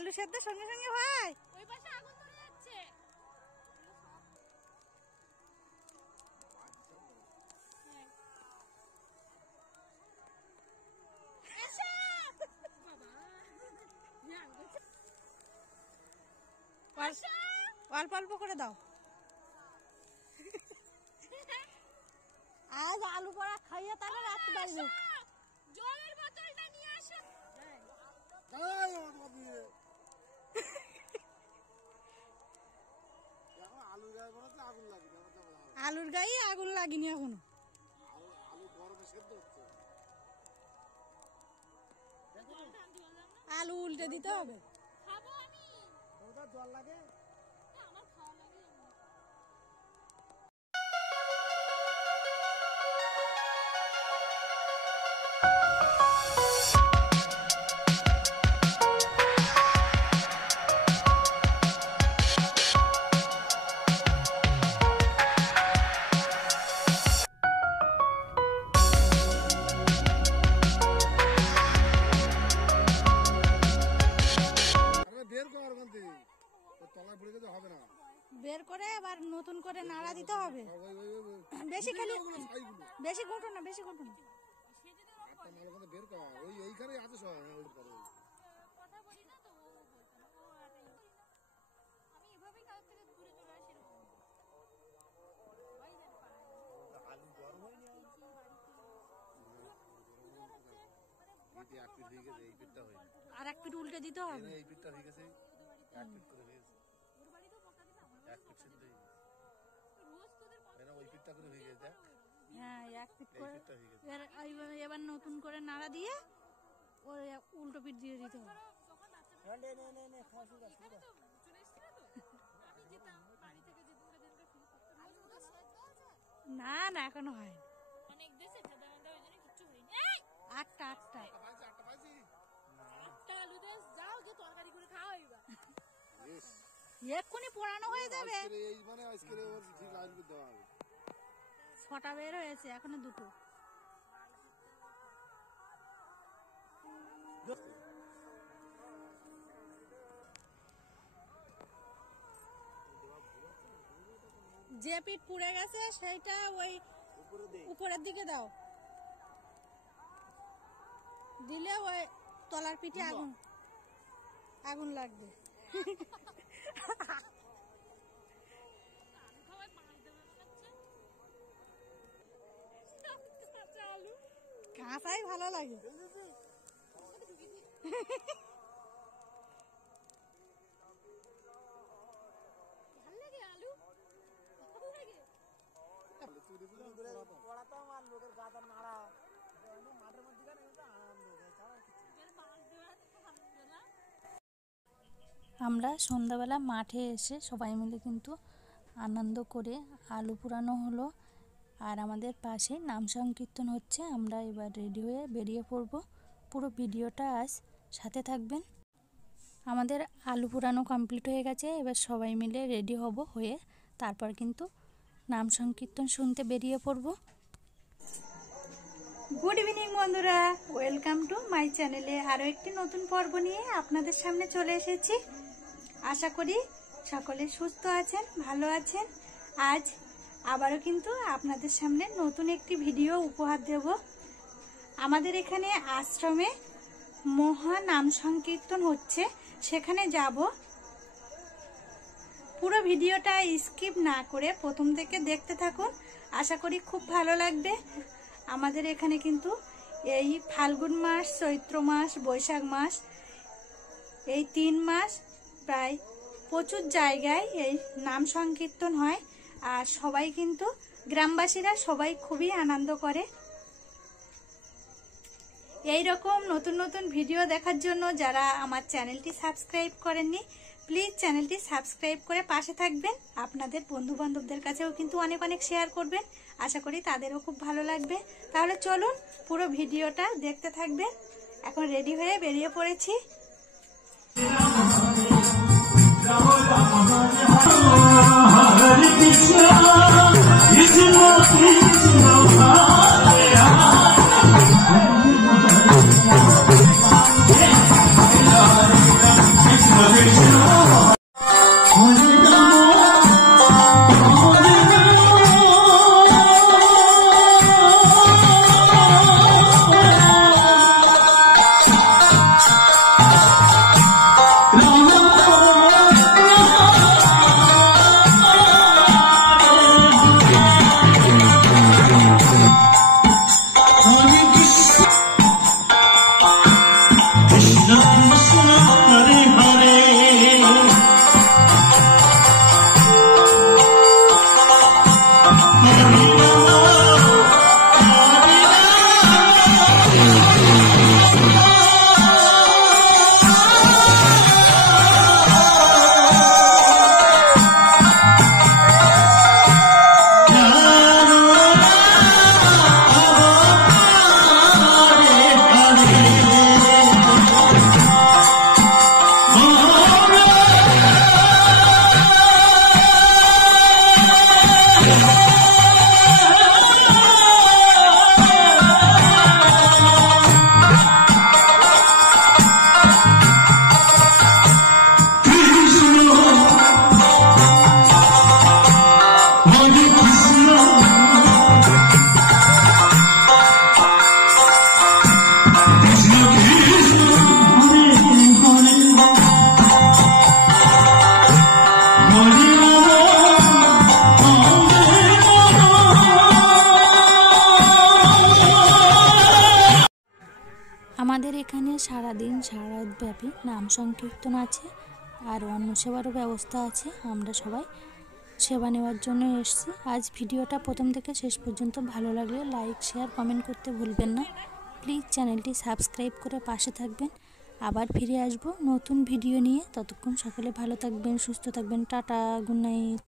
আলু সেদ্ধ সঙ্গে সঙ্গে হয়। ওই পাশে আগুন ধরে যাচ্ছে। অল্প অল্প করে দাও। আজ আলু পোড়া খাইয়ে তাহলে রাত্রে বাড়বে। জলের বোতলটা নিয়ে আসো। আলুর গায়ে আগুন লাগেনি এখনো। আলু উল্টে দিতে হবে। খাবো আমি। জল লাগে আমার খাওয়া লাগে। বের করে আবার নতুন করে নাড়া দিতে হবে। বেশি খেলে বেশি ঘন্টো না, বেশি ঘন্টো না। আর এক পিঠ উল্টে দিতে হবে। হ্যাঁ, এক পিঠ করে এবার নতুন করে নাড়া দিয়ে ওই উল্টো পিঠ দিয়ে দিতে হবে। না না, এখনো হয়নি। অনেক দেশে দাদা আমাদের ওই জন্য কিচ্ছু হয়নি। আটটা আলু দেশ যাও গিয়ে তরকারি করে খাওয়া হইবা। এক্ষুনি পোড়ানো হয়ে যাবে। 6টা বের হয়েছে, এখনো 2টো। যে পিঠ পুড়ে গেছে সেইটা ওই উপরের দিকে দাও, দিলে ওই তলার পিঠে আগুন লাগবে। কাঁচাই ভালো লাগে। আমরা সন্ধ্যাবেলা মাঠে এসে সবাই মিলে কিন্তু আনন্দ করে আলু পোড়ানো হলো। আর আমাদের পাশে নাম সংকীর্তন হচ্ছে। আমরা এবার রেডি হয়ে বেরিয়ে পড়ব। পুরো ভিডিওটা আজ সাথে থাকবেন। আমাদের আলু পোড়ানো কমপ্লিট হয়ে গেছে। এবার সবাই মিলে রেডি হব, হয়ে তারপর কিন্তু নাম সংকীর্তন শুনতে বেরিয়ে পড়ব। গুড ইভিনিং বন্ধুরা, ওয়েলকাম টু মাই চ্যানেলে। আরও একটি নতুন পর্ব নিয়ে আপনাদের সামনে চলে এসেছি। আশা করি সকলে সুস্থ আছেন, ভালো আছেন। আজ আবারও কিন্তু আপনাদের সামনে নতুন একটি ভিডিও উপহার দেব। আমাদের এখানে আশ্রমে মহা নাম সংকীর্তন হচ্ছে, সেখানে যাব। পুরো ভিডিওটা স্কিপ না করে প্রথম থেকে দেখতে থাকুন, আশা করি খুব ভালো লাগবে। আমাদের এখানে কিন্তু এই ফাল্গুন মাস, চৈত্র মাস, বৈশাখ মাস, এই 3 মাস প্রায় প্রচুর জায়গায় এই নাম সংকীর্তন হয়। আর সবাই কিন্তু গ্রামবাসীরা সবাই খুবই আনন্দ করে। এই রকম নতুন নতুন ভিডিও দেখার জন্য যারা আমার চ্যানেলটি সাবস্ক্রাইব করেননি, প্লিজ চ্যানেলটি সাবস্ক্রাইব করে পাশে থাকবেন। আপনাদের বন্ধু বান্ধবদের কাছেও কিন্তু অনেক অনেক শেয়ার করবেন, আশা করি তাদেরও খুব ভালো লাগবে। তাহলে চলুন পুরো ভিডিওটা দেখতে থাকবেন। এখন রেডি হয়ে বেরিয়ে পড়েছি। আমাদের এখানে সারাদিন সারা রাত ব্যাপী নাম সংকীর্তন আছে আর অন্ন সেবারও ব্যবস্থা আছে। আমরা সবাই সেবা নেওয়ার জন্য এসেছি। আজ ভিডিওটা প্রথম থেকে শেষ পর্যন্ত ভালো লাগলে লাইক শেয়ার কমেন্ট করতে ভুলবেন না। প্লিজ চ্যানেলটি সাবস্ক্রাইব করে পাশে থাকবেন। আবার ফিরে আসব নতুন ভিডিও নিয়ে। ততক্ষণ সকলে ভালো থাকবেন, সুস্থ থাকবেন। Tata, good night.